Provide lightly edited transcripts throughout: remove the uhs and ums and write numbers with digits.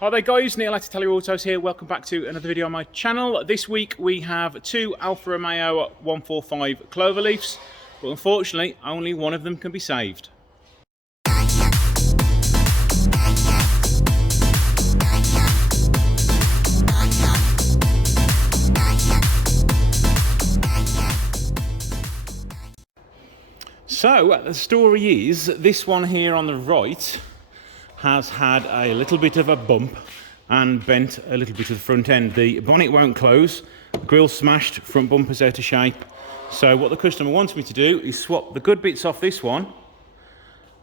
Hi there guys, Neil at Italia Autos here. Welcome back to another video on my channel. This week we have two Alfa Romeo 145 Cloverleafs, but unfortunately only one of them can be saved. So the story is, this one here on the right has had a little bit of a bump and bent a little bit of the front end. The bonnet won't close, the grille smashed, front bumper's out of shape. So what the customer wants me to do is swap the good bits off this one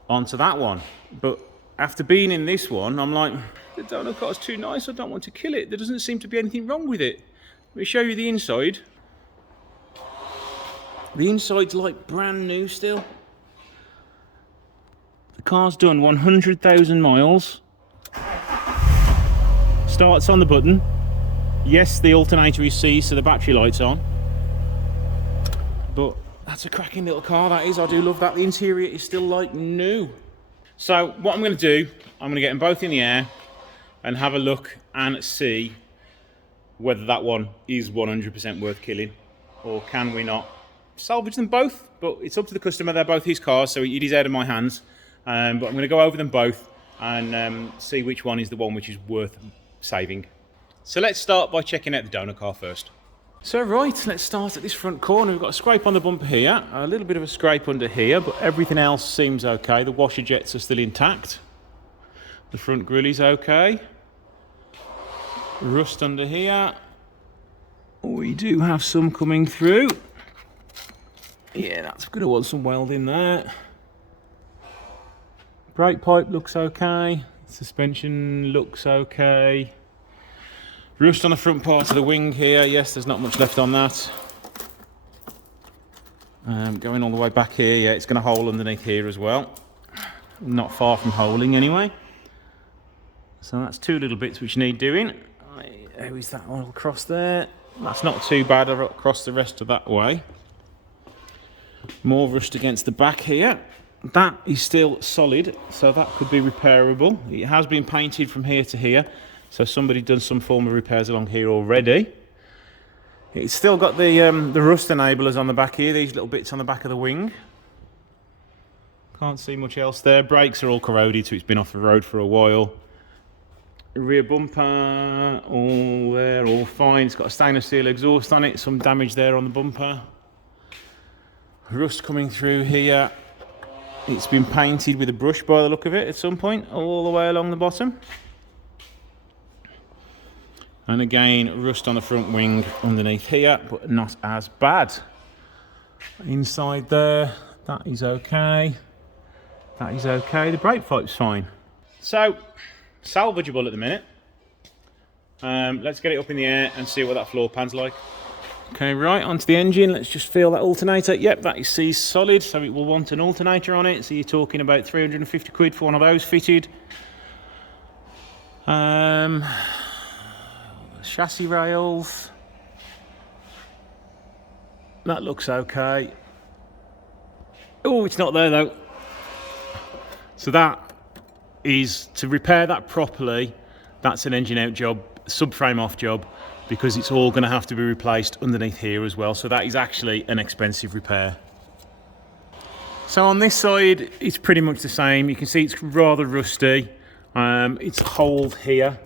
onto that one. But after being in this one, I'm like, the donut car's too nice, I don't want to kill it. There doesn't seem to be anything wrong with it. Let me show you the inside. The inside's like brand new still. The car's done 100,000 miles. Starts on the button. Yes, the alternator is seized, so the battery light's on. But that's a cracking little car, that is. I do love that. The interior is still like new. So what I'm going to do, I'm going to get them both in the air and have a look and see whether that one is 100% worth killing, or can we not salvage them both. But it's up to the customer. They're both his cars, so it is out of my hands. But I'm going to go over them both and see which one is the one which is worth saving. So let's start by checking out the donor car first. So right, let's start at this front corner. We've got a scrape on the bumper here, a little bit of a scrape under here, but everything else seems okay. The washer jets are still intact. The front grille is okay. Rust under here. We do have some coming through. Yeah, that's going to want some welding there. Brake pipe looks okay. Suspension looks okay. Rust on the front part of the wing here. Yes, there's not much left on that. Going all the way back here, yeah, it's going to hole underneath here as well. Not far from holing anyway. So that's two little bits which need doing. How is that all across there? That's not too bad across the rest of that way. More rust against the back here. That is still solid, so that could be repairable. It has been painted from here to here, so somebody done some form of repairs along here already. It's still got the rust enablers on the back here, these little bits on the back of the wing. Can't see much else there. Brakes are all corroded, so it's been off the road for a while. Rear bumper, all there, all fine. It's got a stainless steel exhaust on it, some damage there on the bumper. Rust coming through here. It's been painted with a brush by the look of it at some point, all the way along the bottom. And again, rust on the front wing underneath here, but not as bad. Inside there, that is okay. That is okay. The brake pipe's fine. So, salvageable at the minute. Let's get it up in the air and see what that floor pan's like. Okay, right, onto the engine. Let's just feel that alternator. Yep, that is seized solid, so it will want an alternator on it. So you're talking about 350 quid for one of those fitted. Chassis rails. That looks okay. Oh, it's not there though. So that is, to repair that properly, that's an engine out job, subframe off job, because it's all going to have to be replaced underneath here as well. So that is actually an expensive repair. So on this side, it's pretty much the same. You can see it's rather rusty. It's holed here.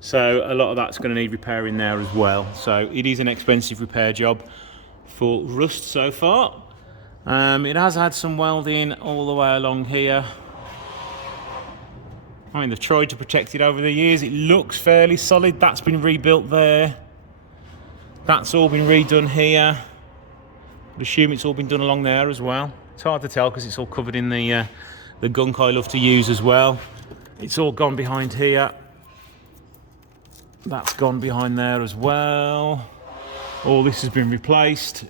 So a lot of that's going to need repairing there as well. So it is an expensive repair job for rust so far. It has had some welding all the way along here. I mean, they've tried to protect it over the years. It looks fairly solid. That's been rebuilt there. That's all been redone here. I'd assume it's all been done along there as well. It's hard to tell because it's all covered in the gunk I love to use as well. It's all gone behind here. That's gone behind there as well. All this has been replaced.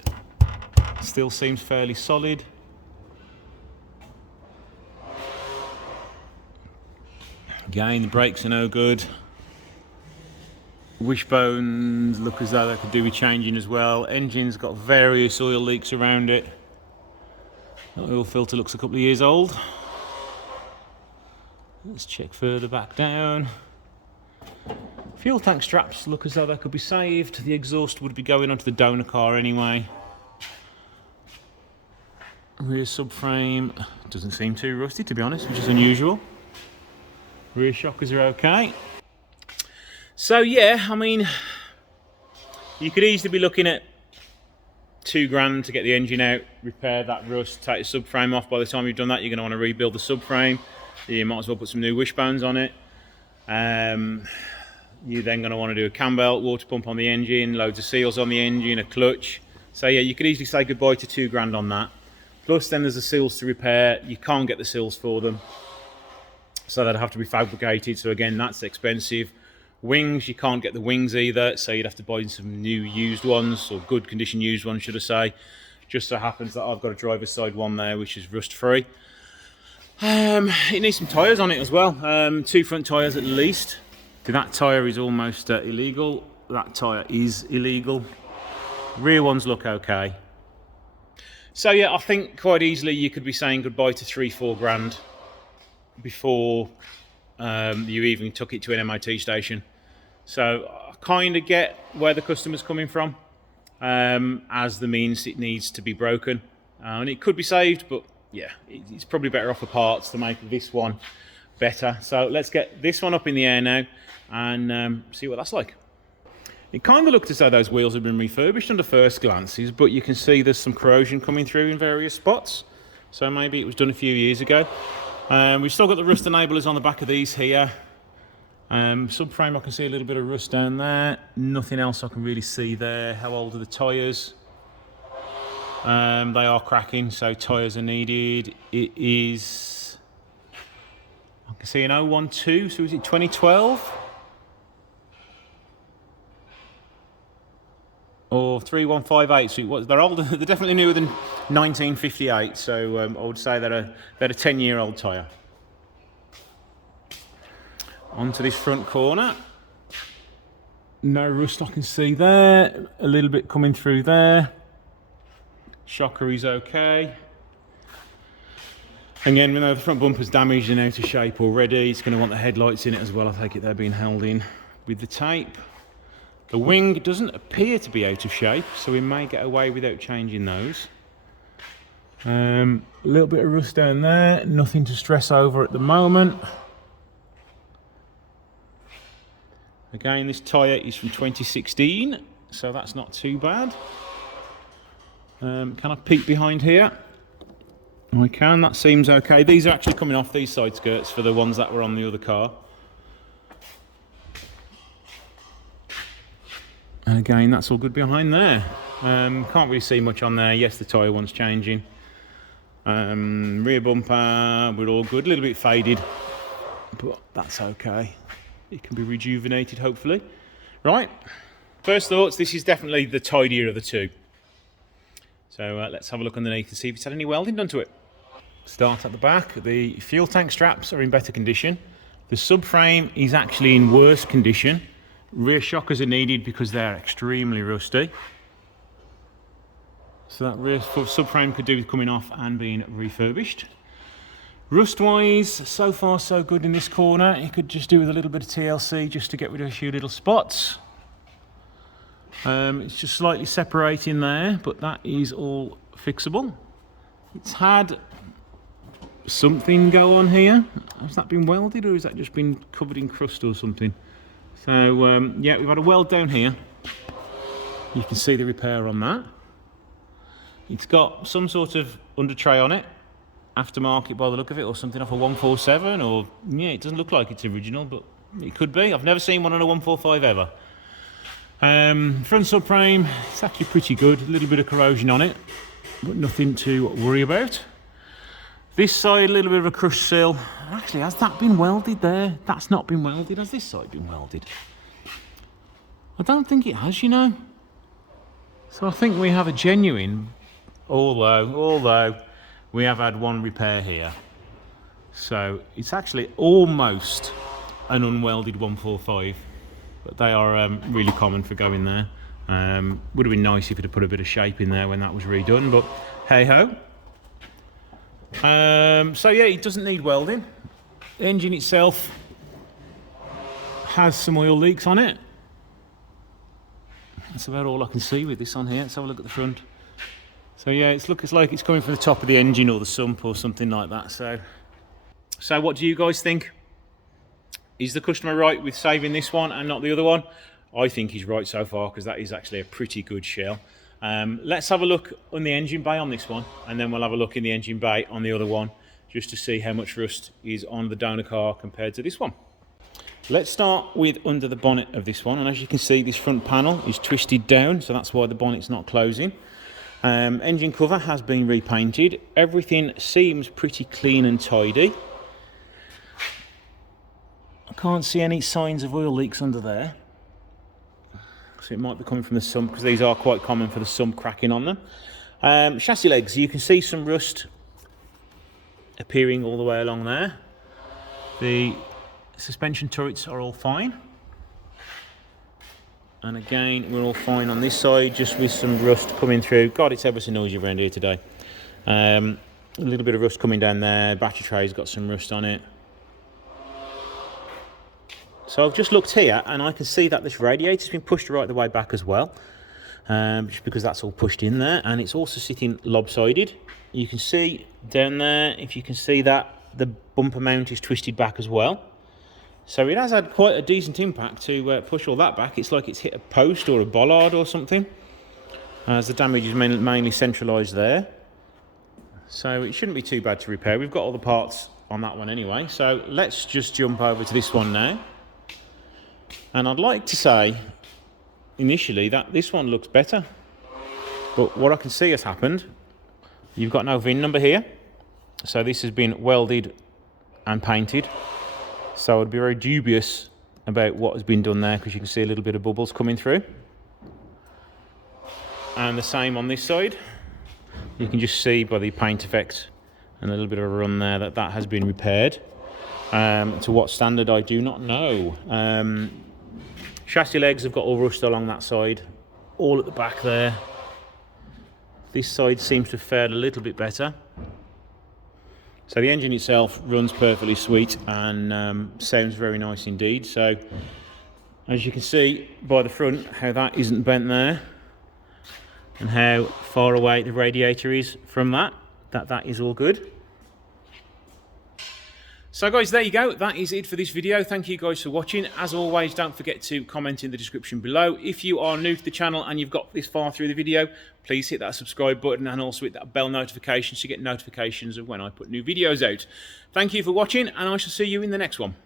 Still seems fairly solid. Again, the brakes are no good. Wishbones look as though they could do with changing as well. Engine's got various oil leaks around it. The oil filter looks a couple of years old. Let's check further back down. Fuel tank straps look as though they could be saved. The exhaust would be going onto the donor car anyway. Rear subframe doesn't seem too rusty, to be honest, which is unusual. Rear shockers are okay. So yeah, I mean, you could easily be looking at £2,000 to get the engine out, repair that rust, take the subframe off. By the time you've done that, you're going to want to rebuild the subframe. You might as well put some new wishbones on it. You're then going to want to do a cam belt, water pump on the engine, loads of seals on the engine, a clutch. So yeah, you could easily say goodbye to £2,000 on that. Plus then there's the seals to repair. You can't get the seals for them, so they'd have to be fabricated. So again, that's expensive. Wings, you can't get the wings either, so you'd have to buy some new used ones, or good condition used ones, should I say. Just so happens that I've got a driver's side one there, which is rust free. It needs some tyres on it as well. 2 front tyres at least. That tyre is almost illegal. That tyre is illegal. Rear ones look okay. So yeah, I think quite easily you could be saying goodbye to £3-4 before you even took it to an MOT station. So I kind of get where the customer's coming from, as the means it needs to be broken. And it could be saved, but yeah, it's probably better off for parts to make this one better. So let's get this one up in the air now and see what that's like. It kind of looked as though those wheels had been refurbished under first glances, but you can see there's some corrosion coming through in various spots. So maybe it was done a few years ago. We've still got the rust enablers on the back of these here. Subframe, I can see a little bit of rust down there. Nothing else I can really see there. How old are the tyres? They are cracking, so tyres are needed. It is, I can see an 012, so is it 2012? Or 3158, so they're older, they're definitely newer than 1958, so I would say they're a 10-year-old tyre. Onto this front corner. No rust I can see there. A little bit coming through there. Shocker is okay. Again, we know the front bumper's damaged and out of shape already. It's going to want the headlights in it as well. I take it they're being held in with the tape. The wing doesn't appear to be out of shape, so we may get away without changing those. A little bit of rust down there. Nothing to stress over at the moment. Again, this tyre is from 2016, so that's not too bad. Can I peek behind here? I can, that seems okay. These are actually coming off, these side skirts, for the ones that were on the other car. And again, that's all good behind there. Can't really see much on there. Yes, the tyre one's changing. Rear bumper, we're all good. A little bit faded, but that's okay. It can be rejuvenated, hopefully. Right, first thoughts, this is definitely the tidier of the two. So let's have a look underneath and see if it's had any welding done to it. Start at the back. The fuel tank straps are in better condition. The subframe is actually in worse condition. Rear shockers are needed because they're extremely rusty. So that rear subframe could do with coming off and being refurbished. Rust-wise, so far so good in this corner. You could just do with a little bit of TLC just to get rid of a few little spots. It's just slightly separating there, but that is all fixable. It's had something go on here. Has that been welded, or has that just been covered in crust or something? So yeah, we've had a weld down here. You can see the repair on that. It's got some sort of under tray on it, aftermarket by the look of it, or something off a 147, or yeah, it doesn't look like it's original, but it could be. I've never seen one on a 145 ever. Front subframe, it's actually pretty good. A little bit of corrosion on it, but nothing to worry about. This side, a little bit of a crushed sill. Actually, has that been welded there? That's not been welded. Has this side been welded? I don't think it has, you know. So I think we have a genuine, although we have had one repair here. So it's actually almost an unwelded 145, but they are really common for going there. Would have been nice if it had put a bit of shape in there when that was redone, but hey ho. So yeah, it doesn't need welding. The engine itself, has some oil leaks on it. That's about all I can see with this on here. Let's have a look at the front. So yeah, it looks like it's coming from the top of the engine or the sump or something like that. So what do you guys think? Is the customer right with saving this one and not the other one? I think he's right so far, because that is actually a pretty good shell. Let's have a look on the engine bay on this one, and then we'll have a look in the engine bay on the other one, just to see how much rust is on the donor car compared to this one. Let's start with under the bonnet of this one, and as you can see, this front panel is twisted down, so that's why the bonnet's not closing. Engine cover has been repainted. Everything seems pretty clean and tidy. I can't see any signs of oil leaks under there. So it might be coming from the sump, because these are quite common for the sump cracking on them. Chassis legs, you can see some rust appearing all the way along there. The suspension turrets are all fine. And again, we're all fine on this side, just with some rust coming through. God, it's ever so noisy around here today. A little bit of rust coming down there. Battery tray's got some rust on it. So I've just looked here, and I can see that this radiator's been pushed right the way back as well, just because that's all pushed in there, and it's also sitting lopsided. You can see down there, if you can see that, the bumper mount is twisted back as well. So it has had quite a decent impact to push all that back. It's like it's hit a post or a bollard or something, as the damage is mainly centralised there. So it shouldn't be too bad to repair. We've got all the parts on that one anyway. So let's just jump over to this one now. And I'd like to say, initially, that this one looks better. But what I can see has happened, you've got no VIN number here. So this has been welded and painted. So I'd be very dubious about what has been done there, because you can see a little bit of bubbles coming through. And the same on this side. You can just see by the paint effect and a little bit of a run there that that has been repaired. To what standard, I do not know. Chassis legs have got all rust along that side, all at the back there. This side seems to have fared a little bit better. So the engine itself runs perfectly sweet and sounds very nice indeed. So as you can see by the front, how that isn't bent there, and how far away the radiator is from that is all good. So guys, there you go. That is it for this video. Thank you guys for watching. As always, don't forget to comment in the description below. If you are new to the channel and you've got this far through the video, please hit that subscribe button and also hit that bell notification so you get notifications of when I put new videos out. Thank you for watching, and I shall see you in the next one.